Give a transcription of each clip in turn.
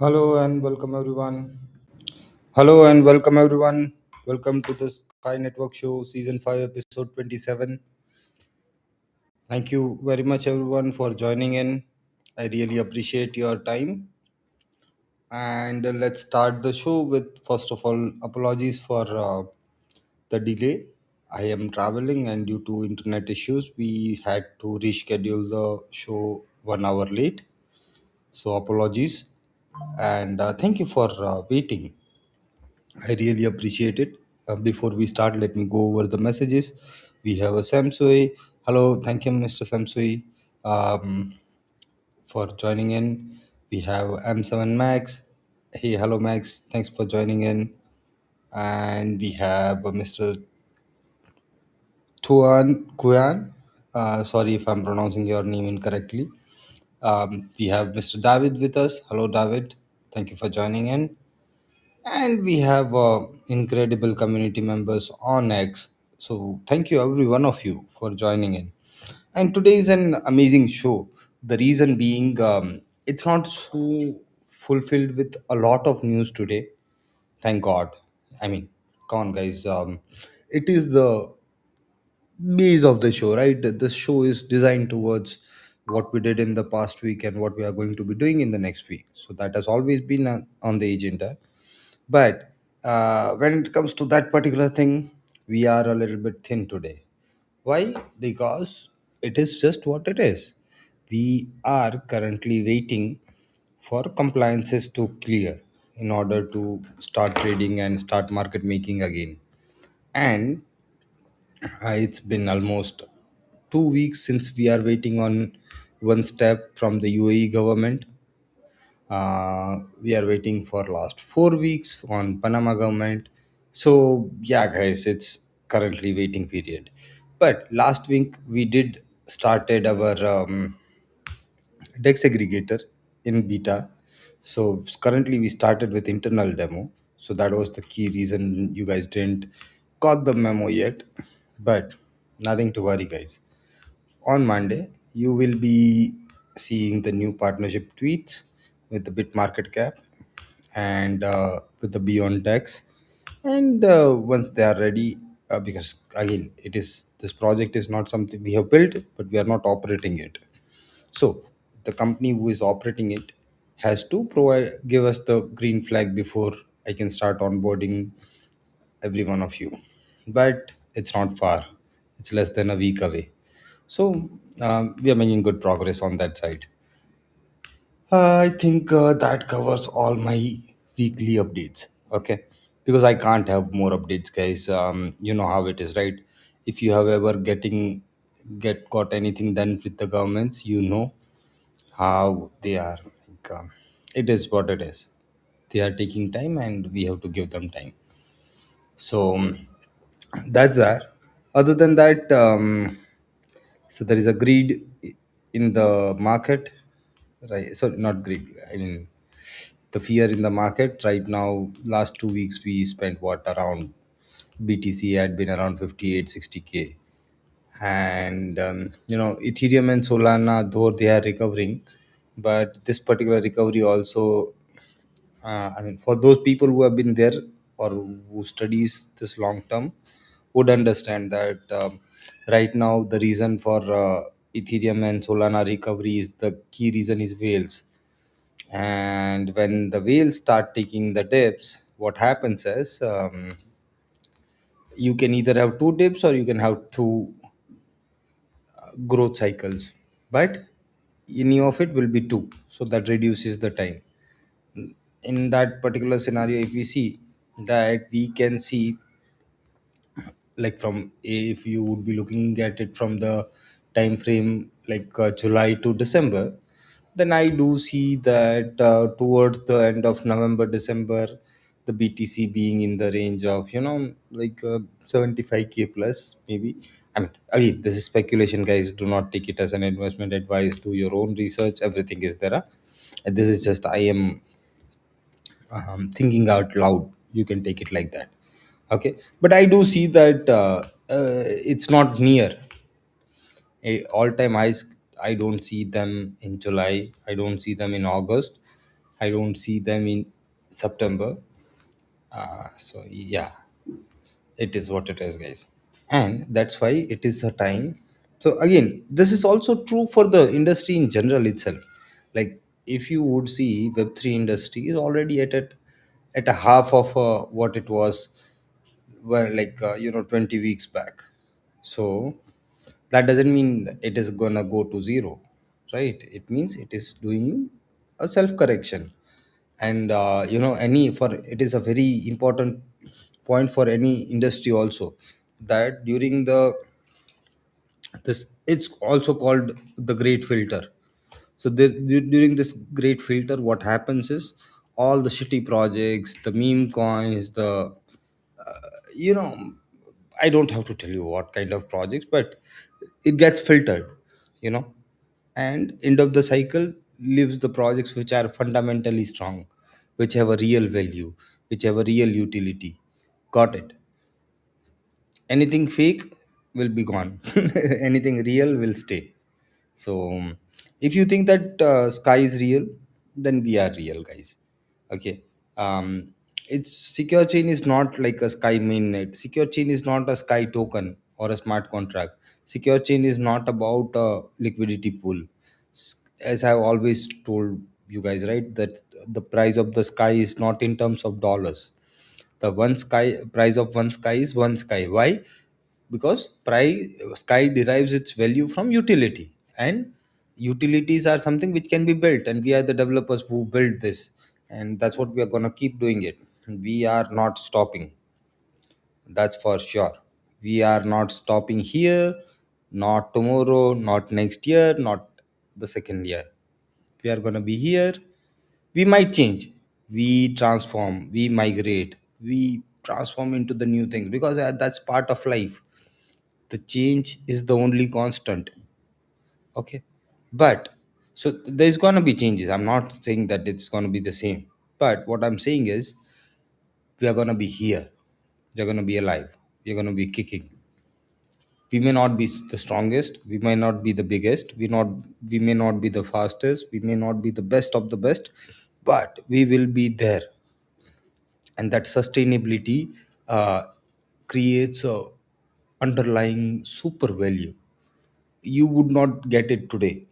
Hello and welcome everyone. Hello and welcome everyone. Welcome to the Sky Network Show, Season 5, Episode 27. Thank you very much everyone for joining in. I really appreciate your time. And let's start the show with, first of all, apologies for the delay. I am traveling, and due to internet issues, we had to reschedule the show 1 hour late. So, apologies. And thank you for waiting. I really appreciate it. Before we start, let me go over the messages. We have a Samsui. Hello, thank you, Mr. Samsui, um, for joining in. We have M7 Max. Hey, hello, Max. Thanks for joining in. And we have Mr. Tuan Kuan. Sorry if I'm pronouncing your name incorrectly. We have Mr. David with us. Hello, David. Thank you for joining in. And we have incredible community members on X. So thank you every one of you for joining in. And today is an amazing show. The reason being, it's not so fulfilled with a lot of news today. Thank God. I mean, come on, guys. It is the base of the show, right? The show is designed towards what we did in the past week and what we are going to be doing in the next week. So that has always been on the agenda. But when it comes to that particular thing, we are a little bit thin today. Why? Because it is just what it is. We are currently waiting for compliances to clear in order to start trading and start market making again. And it's been almost 2 weeks since we are waiting on one step from the UAE government. We are waiting for last 4 weeks on Panama government. So yeah, guys, it's currently waiting period. But last week we did started our Dex aggregator in beta. So currently we started with internal demo. So that was the key reason you guys didn't got the memo yet. But nothing to worry, guys. On Monday, you will be seeing the new partnership tweets with the bit market cap and with the Beyond Dex. And once they are ready, because again, it is this project is not something we have built, but we are not operating it. So the company who is operating it has to provide give us the green flag before I can start onboarding every one of you. But it's not far. It's less than a week away. So we are making good progress on that side. I think that covers all my weekly updates. Okay, because I can't have more updates, guys. You know how it is, right? If you have ever get got anything done with the governments, you know how they are. It is what it is. They are taking time, and we have to give them time. So that's that. Other than that, so there is a greed in the market, right? So not greed. I mean, the fear in the market right now. Last 2 weeks we spent what around BTC had been around 58, 60K, and Ethereum and Solana, though they are recovering, but this particular recovery also, I mean, for those people who have been there or who studies this long term, would understand that right now the reason for Ethereum and Solana recovery is the key reason is whales. And when the whales start taking the dips, what happens is, you can either have two dips or you can have two growth cycles, but any of it will be two, so that reduces the time. In that particular scenario, if we see that, we can see, like, from if you would be looking at it from the time frame, like July to December, then I do see that towards the end of November, December, the BTC being in the range of, 75K plus, maybe. I mean, again, this is speculation, guys. Do not take it as an investment advice. Do your own research. Everything is there. And this is just I am thinking out loud. You can take it like that. Okay, but I do see that it's not near all time highs. I don't see them in July, I don't see them in August. I don't see them in September. So yeah, it is what it is, guys. And that's why it is a time. So again, this is also true for the industry in general itself. Like if you would see, Web3 industry is already at a half of what it was, well, like 20 weeks back. So that doesn't mean it is gonna go to zero, right? It means it is doing a self correction. And any for it is a very important point for any industry also, that during the this it's also called the great filter. So during this great filter, what happens is all the shitty projects, the meme coins, the you know I don't have to tell you what kind of projects, but it gets filtered, you know and end of the cycle leaves the projects which are fundamentally strong, which have a real value, which have a real utility. Got it? Anything fake will be gone. Anything real will stay. So if you think that sky is real, then we are real, guys. Okay. It's secure chain is not like a sky mainnet. Secure chain is not a sky token or a smart contract. Secure chain is not about a liquidity pool. As I've always told you guys, right, that the price of the sky is not in terms of dollars. The one sky price of one sky is one sky. Why? Because sky derives its value from utility, and utilities are something which can be built, and we are the developers who build this, and that's what we are going to keep doing it. We are not stopping, that's for sure. We are not stopping here, not tomorrow, not next year, not the second year. We are going to be here. We might change, we transform, we migrate, we transform into the new things, because that's part of life. The change is the only constant. Okay. But so there's going to be changes. I'm not saying that it's going to be the same, but what I'm saying is we are going to be here, we're going to be alive, we're going to be kicking. We may not be the strongest, we may not be the biggest, we may not be the fastest, we may not be the best of the best, but we will be there. And that sustainability creates a underlying super value. You would not get it today.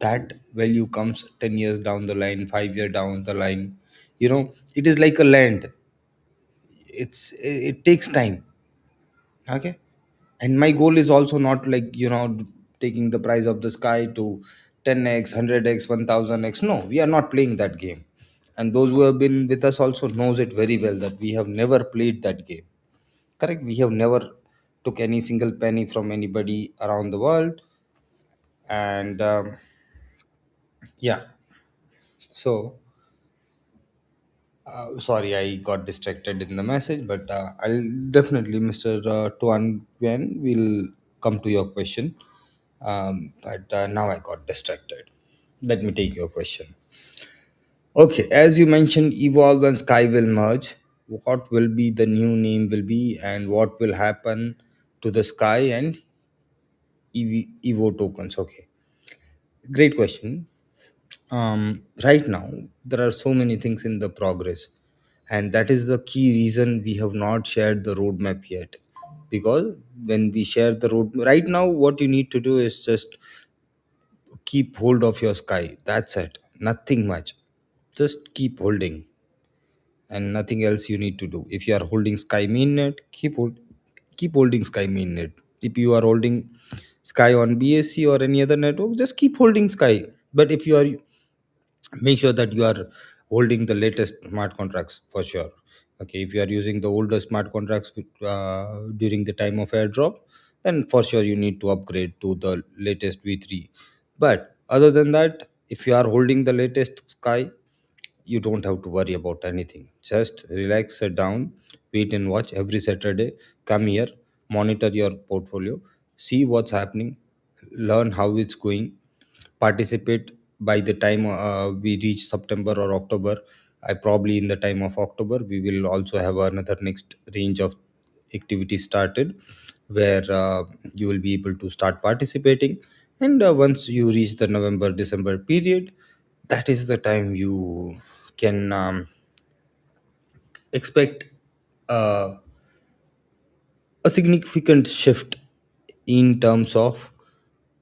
That value comes 10 years down the line, 5 year down the line. It is like a land. It takes time. Okay. And my goal is also not like taking the price of the sky to 10x, 100x, 1000x. No, we are not playing that game. And those who have been with us also knows it very well, that we have never played that game. Correct? We have never took any single penny from anybody around the world. And yeah. So sorry, I got distracted in the message, but I'll definitely, Mr. Tuan Nguyen, will come to your question. But now I got distracted. Let me take your question. Okay, as you mentioned, Evolve and Sky will merge. What will be the new name will be, and what will happen to the Sky and Evo tokens? Okay, great question. Right now there are so many things in the progress, and that is the key reason we have not shared the roadmap yet. Because when we share the road right now, what you need to do is just keep hold of your sky. That's it, nothing much. Just keep holding, and nothing else you need to do. If you are holding sky mainnet, keep holding sky mainnet. If you are holding sky on BSC or any other network, just keep holding sky. But if you are, make sure that you are holding the latest smart contracts for sure. Okay, if you are using the older smart contracts during the time of airdrop, then for sure you need to upgrade to the latest v3. But other than that, if you are holding the latest sky, you don't have to worry about anything. Just relax, sit down, wait and watch. Every Saturday, come here, monitor your portfolio, see what's happening, learn how it's going, participate. By the time we reach September or October, I probably in the time of October, we will also have another next range of activity started, where you will be able to start participating. And once you reach the November December period, that is the time you can expect a significant shift in terms of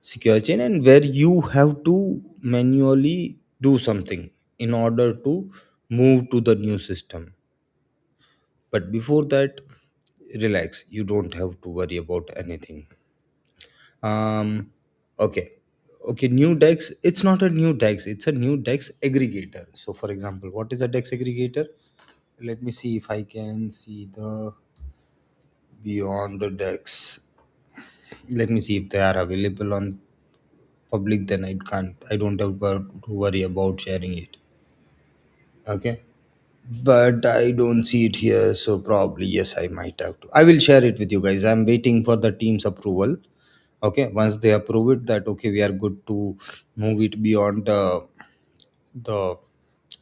secure chain, and where you have to manually do something in order to move to the new system. But before that, relax, you don't have to worry about anything. um okay. Okay, new dex, it's not a new dex, it's a new dex aggregator. So for example, what is a dex aggregator? Let me see if I can see the beyond the dex. Let me see if they are available on public, then I don't have to worry about sharing it. Okay, but I don't see it here, so probably yes, I might have to. I will share it with you guys. I'm waiting for the team's approval. Okay, once they approve it, that okay, we are good to move it beyond the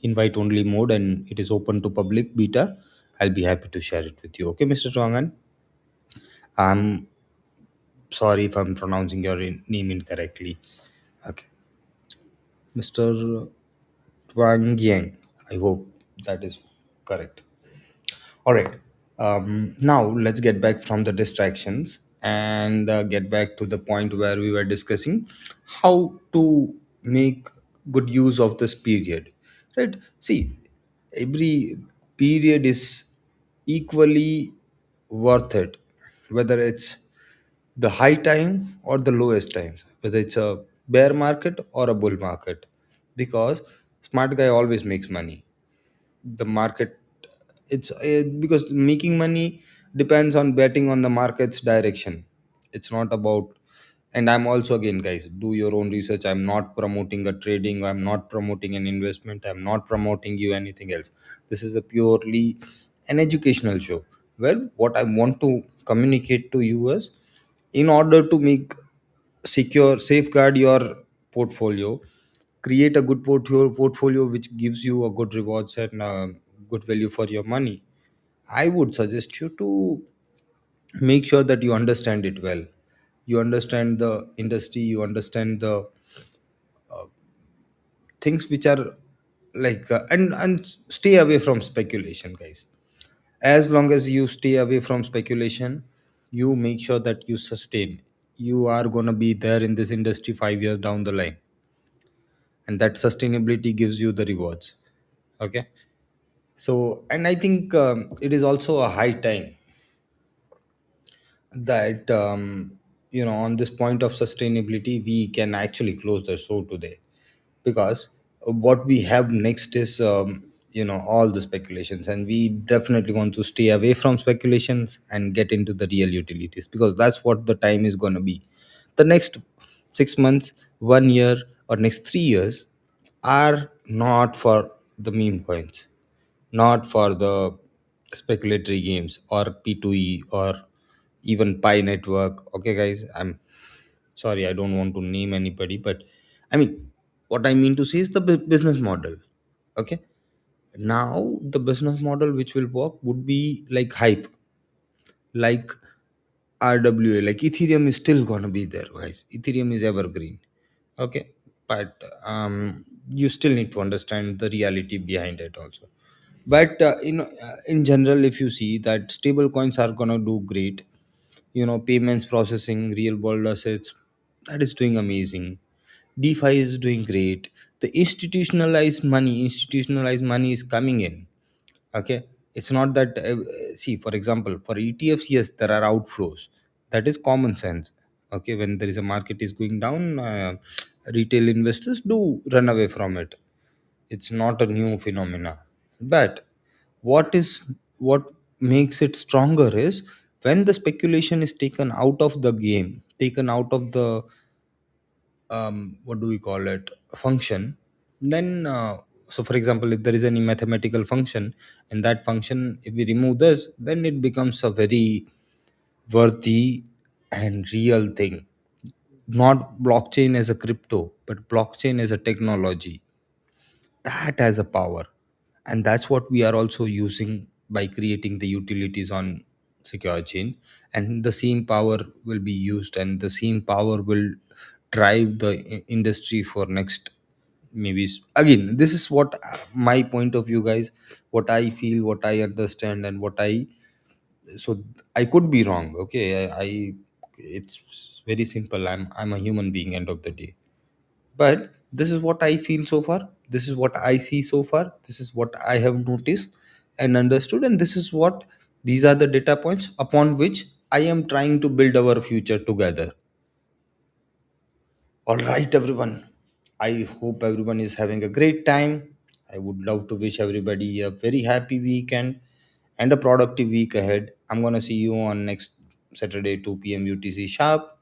invite only mode and it is open to public beta, I'll be happy to share it with you. Okay, Mr. Chongan, I'm sorry if I'm pronouncing your name incorrectly. Okay, Mr. Wang Yang, I hope that is correct. All right. Now let's get back from the distractions and get back to the point where we were discussing how to make good use of this period. Right? See, every period is equally worth it, whether it's the high time or the lowest times, whether it's a bear market or a bull market, because smart guy always makes money. The market, it's because making money depends on betting on the market's direction. It's not about, and I'm also, again guys, do your own research. I'm not promoting a trading, I'm not promoting an investment, I'm not promoting you anything else. This is a purely an educational show. Well, what I want to communicate to you is, in order to make secure safeguard your portfolio, create a good portfolio which gives you a good rewards and good value for your money, I would suggest you to make sure that you understand it well. You understand the industry, you understand the things which are like and stay away from speculation, guys. As long as you stay away from speculation, you make sure that you sustain. You are going to be there in this industry 5 years down the line, and that sustainability gives you the rewards. Okay, so and I think it is also a high time that on this point of sustainability we can actually close the show today, because what we have next is all the speculations, and we definitely want to stay away from speculations and get into the real utilities, because that's what the time is going to be. The next 6 months, 1 year, or next 3 years are not for the meme coins, not for the speculatory games or P2E or even Pi network. Okay, guys, I'm sorry, I don't want to name anybody, but I mean, what I mean to say is the business model. Okay, now the business model which will work would be like hype, like RWA, like Ethereum is still gonna be there, guys. Ethereum is evergreen. Okay, but you still need to understand the reality behind it also. But in general, if you see that stable coins are gonna do great, payments processing, real world assets, that is doing amazing. DeFi is doing great. The institutionalized money is coming in. Okay, it's not that see, for example, for ETFs, yes, there are outflows. That is common sense. Okay, when there is a market is going down, retail investors do run away from it. It's not a new phenomena. But what makes it stronger is when the speculation is taken out of the game, taken out of the what do we call it, function. Then so for example, if there is any mathematical function, and that function, if we remove this, then it becomes a very worthy and real thing. Not blockchain as a crypto, but blockchain as a technology that has a power. And that's what we are also using by creating the utilities on secure chain. And the same power will be used, and the same power will drive the industry for next maybe again, this is what my point of view, guys, what I feel, what I understand, and what I, so I could be wrong. Okay, I it's very simple. I'm a human being, end of the day. But this is what I feel so far, this is what I see so far, this is what I have noticed and understood, and this is what, these are the data points upon which I am trying to build our future together. All right, everyone, I hope everyone is having a great time. I would love to wish everybody a very happy weekend and a productive week ahead. I'm gonna see you on next Saturday 2 p.m. UTC sharp.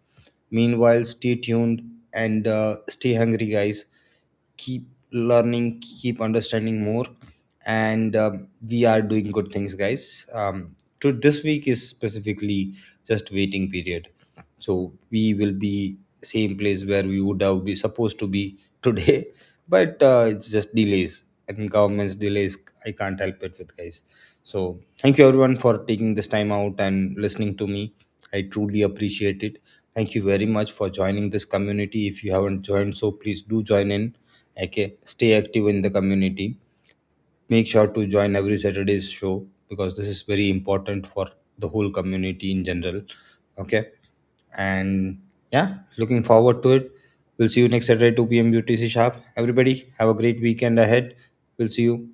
Meanwhile, stay tuned and stay hungry, guys. Keep learning, keep understanding more, and we are doing good things, guys. To this week is specifically just waiting period, so we will be same place where we would have be supposed to be today, but it's just delays and government's delays. I can't help it with, guys. So thank you everyone for taking this time out and listening to me. I truly appreciate it. Thank you very much for joining this community. If you haven't joined, so please do join in. Okay, stay active in the community. Make sure to join every Saturday's show because this is very important for the whole community in general. Okay, and yeah, looking forward to it. We'll see you next Saturday 2 p.m. UTC sharp. Everybody have a great weekend ahead. We'll see you.